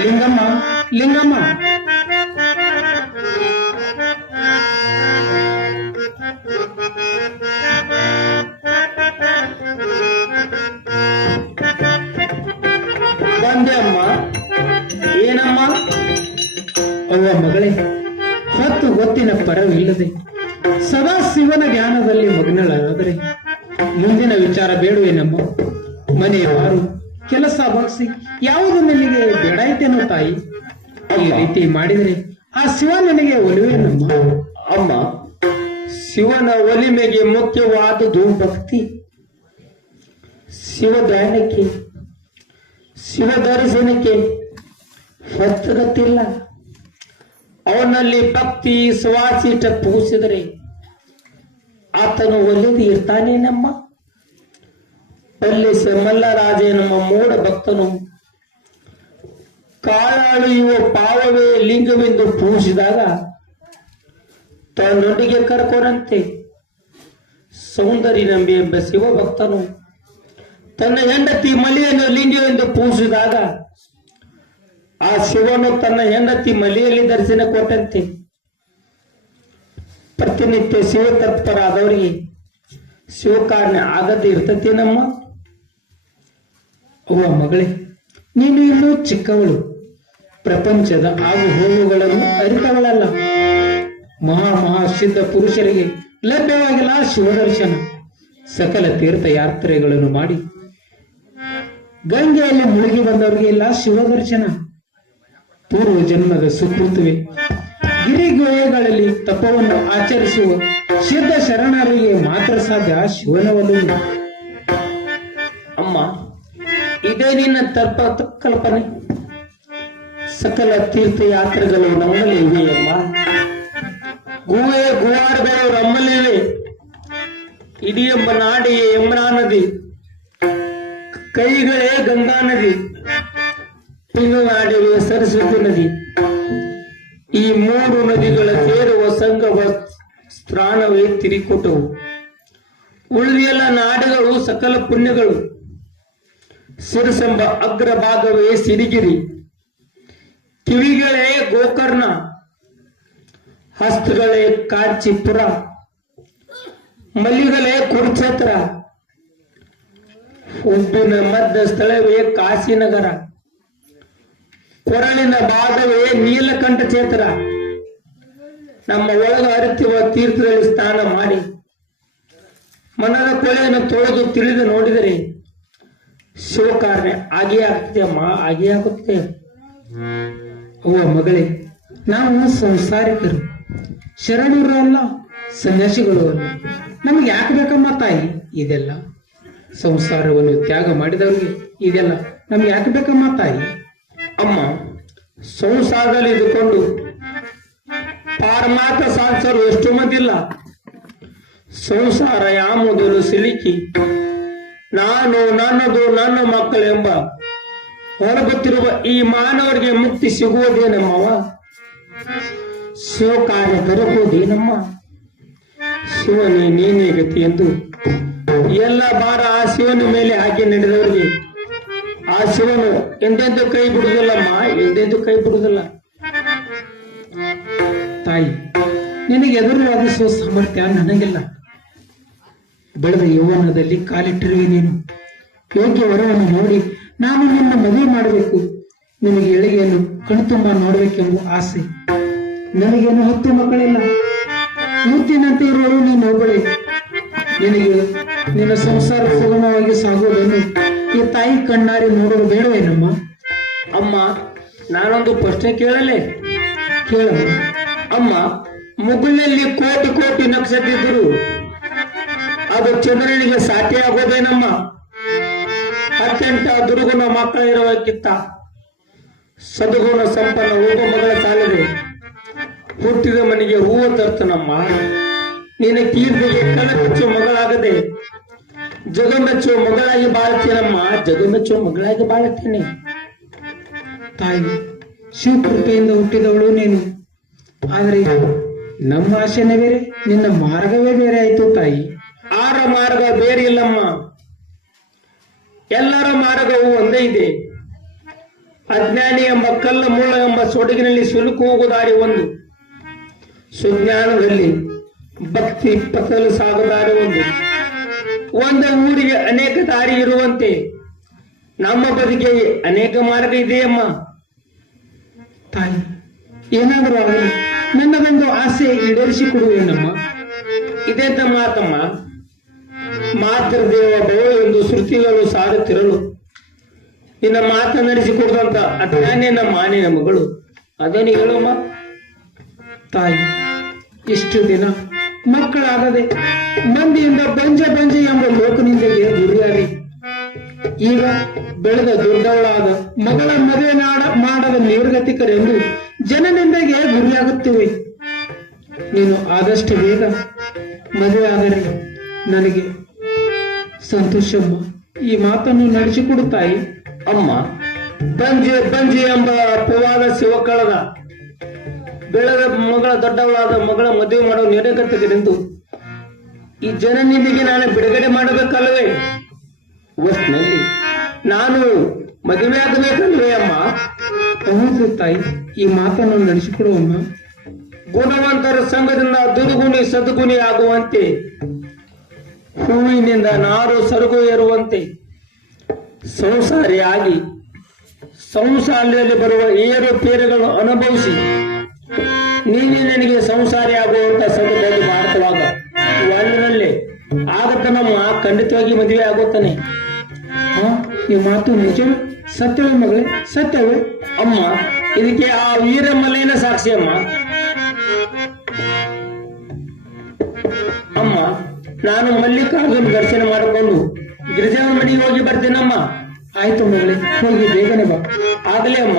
ಲಿಂಗಮ್ಮ ಲಿಂಗಮ್ಮ ಬಂದೆ ಅಮ್ಮ. ಏನಮ್ಮ? ಅವ್ವ ಮಗಳೇ, ಹೊತ್ತು ಗೊತ್ತಿನ ಪರವಿಲ್ಲದೆ ಸದಾ ಶಿವನ ಜ್ಞಾನದಲ್ಲಿ ಮಗ್ನಳಾದರೆ ಮುಂದಿನ ವಿಚಾರ ಬೇಡುವೇನಮ್ಮ. ಮನೆಯ ಮಾರು ಕೆಲಸ ಬಗ್ಸಿ ಯಾವುದು ನಿನಗೆ ಬೇಡಾಯ್ತೇನೋ ತಾಯಿ. ಈ ರೀತಿ ಮಾಡಿದರೆ ಆ ಶಿವ ನನಗೆ ಒಲಿವೇನಮ್ಮ. ಅಮ್ಮ, ಶಿವನ ಒಲಿಮೆಗೆ ಮುಖ್ಯವಾದುದು ಭಕ್ತಿ. ಶಿವ ಧ್ಯಾನಕ್ಕೆ, ಶಿವ ದರ್ಶನಕ್ಕೆ ಹೊತ್ತಗತ್ತಿಲ್ಲ. ಅವನಲ್ಲಿ ಭಕ್ತಿ ಸುವಾಸಿಟ ಪೂಸಿದರೆ ಆತನು ಒಲಿದು ಇರ್ತಾನೇನಮ್ಮ. ಪಲ್ಲಿಸ ಮಲ್ಲರಾಜ ನಮ್ಮ ಮೂಢ ಭಕ್ತನು ಕಾಳಾಳುವ ಪಾವವೇ ಲಿಂಗವೆಂದು ಪೂಜಿಸಿದಾಗ ತನ್ನೊಂದಿಗೆ ಕರ್ಕೊಂಡಂತೆ ಸೌಂದರ್ಯ ನಂಬಿ ಎಂಬ ಶಿವಭಕ್ತನು ತನ್ನ ಹೆಂಡತಿ ಮಲಿಯನ್ನು ಲಿಂಗವೆಂದು ಪೂಜಿಸಿದಾಗ ಆ ಶಿವನು ತನ್ನ ಹೆಂಡತಿ ಮಲಿಯಲ್ಲಿ ದರ್ಶನ ಕೊಟ್ಟಂತೆ ಪ್ರತಿನಿತ್ಯ ಶಿವ ತತ್ಪರಾದವರಿಗೆ ಶಿವಕಾರ್ಯ ಆಗದೆ ಇರ್ತತೇನಮ್ಮ. ಅವ್ವ ಮಗಳೇ, ನೀನು ಇನ್ನೂ ಚಿಕ್ಕವಳು, ಪ್ರಪಂಚದ ಆಗು ಹೋಗುಗಳನ್ನು ಅರಿತವಳಲ್ಲ. ಮಹಾ ಸಿದ್ಧ ಪುರುಷರಿಗೆ ಲಭ್ಯವಾಗಿಲ್ಲ ಶಿವದರ್ಶನ. ಸಕಲ ತೀರ್ಥಯಾತ್ರೆಗಳನ್ನು ಮಾಡಿ ಗಂಗೆಯಲ್ಲಿ ಮುಳುಗಿ ಬಂದವರಿಗೆ ಇಲ್ಲ ಶಿವದರ್ಶನ. ಪೂರ್ವ ಜನ್ಮದ ಸುಕೃತವೇ ಗಿರಿಗೋಯಗಳಲ್ಲಿ ತಪವನ್ನು ಆಚರಿಸುವ ಸಿದ್ಧ ಶರಣರಿಗೆ ಮಾತ್ರ ಸಾಧ್ಯ ಶಿವನ ಒಲವು. ಅಮ್ಮ, ಇದೇ ನಿನ್ನ ಕಲ್ಪನೆ. ಸಕಲ ತೀರ್ಥಯಾತ್ರೆಗಳು ನಮ್ಮಲ್ಲಿ ಇವೆಯಮ್ಮ. ಗುವಾರಗಳು ನಮ್ಮಲ್ಲಿವೆ. ಇಡೀ ಎಂಬ ನಾಡಿಗೆ ಯಮುನಾ ನದಿ, ಕೈಗಳೇ ಗಂಗಾ ನದಿ, ಪಿಂಗನಾಡಿಗೆ ಸರಸ್ವತಿ ನದಿ. ಈ ಮೂರು ನದಿಗಳ ಸೇರುವ ಸಂಗಮ ಸ್ನಾನವೇ ತಿರಿಕೊಟ್ಟವು. ಉಳಿದೆಲ್ಲ ನಾಡುಗಳು ಸಕಲ ಪುಣ್ಯಗಳು. ಶಿರಸೆಂಬ ಅಗ್ರಭಾಗವೇ ಸಿರಿಗಿರಿ, ಕಿವಿಗಳೇ ಗೋಕರ್ಣ, ಹಸ್ತಗಳೇ ಕಾಂಚೀಪುರ, ಮಲ್ಲಿಗಳೇ ಕುರುಕ್ಷೇತ್ರ, ಉಬ್ಬಿನ ಮಧ್ಯ ಸ್ಥಳವೇ ಕಾಶಿನಗರ, ಕೊರಳಿನ ಭಾಗವೇ ನೀಲಕಂಠ ಕ್ಷೇತ್ರ. ನಮ್ಮ ಒಳಗ ಅರಿತಿರುವ ತೀರ್ಥದಲ್ಲಿ ಸ್ನಾನ ಮಾಡಿ ಮನದ ಕೊಳೆಯನ್ನು ತೊಳೆದು ತಿಳಿದು ನೋಡಿದರೆ ಶಿವಕಾರ್ಯ ಆಗೇ ಆಗ್ತದೆ ಅಮ್ಮ, ಆಗೇ ಆಗುತ್ತೆ. ಅವ್ವ ಮಗಳೇ, ನಾವು ಸಂಸಾರಿಕರು, ಶರಣರು ಅಲ್ಲ, ಸನ್ಯಾಸಿಗಳು ಅಲ್ಲ. ನಮ್ಗೆ ಯಾಕೆ ಬೇಕಮ್ಮ ತಾಯಿ ಇದೆಲ್ಲ? ಸಂಸಾರವನ್ನು ತ್ಯಾಗ ಮಾಡಿದವರಿಗೆ ಇದೆಲ್ಲ ನಮ್ಗೆ ಯಾಕೆ ಬೇಕಮ್ಮ ತಾಯಿ? ಅಮ್ಮ, ಸಂಸಾರದಲ್ಲಿ ಇದ್ದುಕೊಂಡು ಪಾರಮಾರ್ಥ ಸಾಧಿಸಲು ಎಷ್ಟು ಮಂದಿ ಇಲ್ಲ. ಸಂಸಾರ ಯಾಮುದಲು ಸಿಲುಕಿ ನಾನು ನನ್ನದು ನನ್ನ ಮಕ್ಕಳೆಂಬ ಹೊರಗುತ್ತಿರುವ ಈ ಮಾನವರಿಗೆ ಮುಕ್ತಿ ಸಿಗುವುದೇನಮ್ಮವ? ಶಿವಕಾರ್ಯ ದೊರಕುವುದೇನಮ್ಮ? ಶಿವನೇ ನೀನೇ ಗತಿ ಎಂದು ಎಲ್ಲ ಭಾರ ಆ ಶಿವನ ಮೇಲೆ ಹಾಕಿ ನಡೆದವರಿಗೆ ಆ ಶಿವನು ಎಂದೆಂದು ಕೈ ಬಿಡುವುದಿಲ್ಲಮ್ಮ, ಎಂದೆಂದು ಕೈ ಬಿಡುವುದಿಲ್ಲ. ತಾಯಿ, ನಿನಗೆ ಎದುರು ವಾದಿಸುವ ಸಾಮರ್ಥ್ಯ ನನಗಿಲ್ಲ. ಬೆಳೆದ ಯೌವನದಲ್ಲಿ ಕಾಲಿಟ್ಟಿರುವೆ ನೀನು. ಯೋಗ್ಯ ವರವನ್ನು ನೋಡಿ ನಾನು ನಿನ್ನ ಮದುವೆ ಮಾಡಬೇಕು, ನಿನಗೆ ಎಳಿಗೆಯನ್ನು ಕಣ್ತುಂಬ ನೋಡಬೇಕೆಂಬ ಆಸೆ. ನನಗೇನು 10 ಮಕ್ಕಳಿಲ್ಲ, ಮುತ್ತಿನಂತೆ ಇರುವವರು ನೀನು ಒಬ್ಬಳೇ. ನಿನಗೆ ನಿನ್ನ ಸಂಸಾರ ಸುಗಮವಾಗಿ ಸಾಗುವುದನ್ನು ಈ ತಾಯಿ ಕಣ್ಣಾರಿ ನೋಡಲು ಬೇಡವೇನಮ್ಮ? ಅಮ್ಮ, ನಾನೊಂದು ಪ್ರಶ್ನೆ ಕೇಳಲೇ? ಕೇಳಮ್ಮ. ಅಮ್ಮ, ಮುಗುಳಲ್ಲಿ ಕೋಟಿ ಕೋಟಿ ನಕ್ಷತ್ರ ಇದ್ದರು ಅದು ಚಂದ್ರನಿಗೆ ಸಾಟಿಯಾಗೋದೇನಮ್ಮ? ಅತ್ಯಂತ ದುರ್ಗುಣ ಮಕ್ಕಳ ಇರುವಕ್ಕಿಂತ ಸದ್ಗುಣ ಸಂಪನ್ನ ಒಬ್ಬ ಮಗಳ ಸಾಲದೆ ಹುಟ್ಟಿದ ಮನೆಗೆ ಹೂವು ತರ್ತನಮ್ಮ. ನಿನ್ನ ಕೀರ್ತಿಗೆ ಕಣಕಚ್ಚುವ ಮಗಳಾಗದೆ ಜಗಮೆಚ್ಚುವ ಮಗಳಾಗಿ ಬಾಳುತ್ತೇನಮ್ಮ, ಜಗಮೆಚ್ಚುವ ಮಗಳಾಗಿ ಬಾಳುತ್ತೇನೆ. ತಾಯಿ, ಶಿವಕೃಪೆಯಿಂದ ಹುಟ್ಟಿದವಳು ನೀನು. ಆದರೆ ನಮ್ಮ ಆಶೆನೇ ಬೇರೆ, ನಿನ್ನ ಮಾರ್ಗವೇ ಬೇರೆ ಆಯ್ತು ತಾಯಿ. ಆರ ಮಾರ್ಗ ಬೇರೆ ಇಲ್ಲಮ್ಮ, ಎಲ್ಲರ ಮಾರ್ಗವೂ ಒಂದೇ ಇದೆ. ಅಜ್ಞಾನಿ ಎಂಬ ಕಲ್ಲ ಮುಳ್ಳ ಎಂಬ ಸೊಡಗಿನಲ್ಲಿ ಸುಲುಕು ಹೋಗುದಾರಿ ಒಂದು, ಸುಜ್ಞಾನದಲ್ಲಿ ಭಕ್ತಿ ಪಥದಲ್ಲಿ ಸಾಗುದಾರಿ ಒಂದು. ಒಂದೇ ಊರಿಗೆ ಅನೇಕ ದಾರಿ ಇರುವಂತೆ ನಮ್ಮ ಬದುಕಿಗೆ ಅನೇಕ ಮಾರ್ಗ ಇದೆಯಮ್ಮ. ತಾಯಿ, ಏನಾದರೂ ಆಗಲಿ ನನ್ನದೊಂದು ಆಸೆ ಈಡೇರಿಸಿಕೊಡುವೇನಮ್ಮ? ಇದೆಂತ ಮಾತಮ್ಮ? ಮಾತೃದೇವ ಭವ ಎಂದು ಶ್ರುತಿಗಳು ಸಾರುತ್ತಿರಲು ನಿನ್ನ ಮಾತನಾಡಿಸಿಕೊಡುವಂತ ಅಜ್ಞಾನಿ ನಮ್ಮ ಮಾನಿನ ಮಗಳು, ಅದನ್ನು ಹೇಳುವಮ್ಮ. ತಾಯಿ, ಇಷ್ಟು ದಿನ ಮಕ್ಕಳಾಗದೆ ಮಂದಿಯಿಂದ ಬಂಜೆ ಬಂಜೆ ಎಂಬ ಲೋಕನಿಂದೆಗೆ ಗುರಿಯಾಗಿ ಈಗ ಬೆಳೆದ ದೊಡ್ಡವಳಾದ ಮಗಳ ಮದುವೆ ಮಾಡದ ನಿರ್ಗತಿಕರೆಂದು ಜನನಿಂದೆಗೆ ಗುರಿಯಾಗುತ್ತಿವೆ. ನೀನು ಆದಷ್ಟು ಬೇಗ ಮದುವೆ ಆದರೆ ನನಗೆ ಸಂತೋಷಮ್ಮ. ಈ ಮಾತನ್ನು ನಡೆಸಿಕೊಡು ತಾಯಿ. ಅಮ್ಮ, ಬಂಜೆ ಬಂಜೆ ಎಂಬ ಅಪವಾದ ಶಿವಕಳದ ಬೆಳೆದ ಮಗಳ ದೊಡ್ಡವಳಾದ ಮಗಳ ಮದುವೆ ಮಾಡುವ ನಿರ್ಗತಿಕರೆಂದು ಈ ಜನನಿಂದಿಗೆ ನಾನು ಬಿಡುಗಡೆ ಮಾಡಬೇಕಲ್ಲವೇ? ಒಟ್ಟಿನಲ್ಲಿ ನಾನು ಮದುವೆ ಆಗಬೇಕಲ್ವೇ ಅಮ್ಮ? ಹೌದು ತಾಯಿ, ಈ ಮಾತನ್ನು ನಡೆಸಿಕೊಡುವಮ್ಮ. ಗುಣವಂತರ ಸಂಘದಿಂದ ದುರ್ಗುಣಿ ಸದ್ಗುಣಿ ಆಗುವಂತೆ, ಹೂವಿನಿಂದ ನಾರು ಸರಗು ಏರುವಂತೆ ಸಂಸಾರಿಯಾಗಿ ಸಂಸಾರದಲ್ಲಿ ಬರುವ ಏರುಪೇರುಗಳನ್ನು ಅನುಭವಿಸಿ ನೀನೇ ನನಗೆ ಸಂಸಾರಿ ಆಗುವಂತ ಸಂದರ್ಭದಲ್ಲಿ ಮಾಡುತ್ತವಾಗ ಒಳ್ಳಿನಲ್ಲಿ ಆಗತ್ತನಮ್ಮ, ಖಂಡಿತವಾಗಿ ಮದುವೆ ಆಗುತ್ತಾನೆ. ಈ ಮಾತು ನಿಜವೇ? ಸತ್ಯವೇ ಮಗಳೇ? ಸತ್ಯವೇ? ಅಮ್ಮ, ಇದಕ್ಕೆ ಆ ವೀರಮಲ್ಲೇನ ಸಾಕ್ಷಿ ಅಮ್ಮ. ಅಮ್ಮ, ನಾನು ಮಲ್ಲಿಕಾರ್ಜುನ ದರ್ಶನ ಮಾಡಿಕೊಂಡು ಗಿರಿಜಾನ ಮನೆಗೆ ಹೋಗಿ ಬರ್ತೀನಮ್ಮ. ಆಯ್ತು ಮಗಳೇ, ಹೋಗಿ ಬೇಗನೆ ಬಾ. ಆಗಲೇ ಅಮ್ಮ.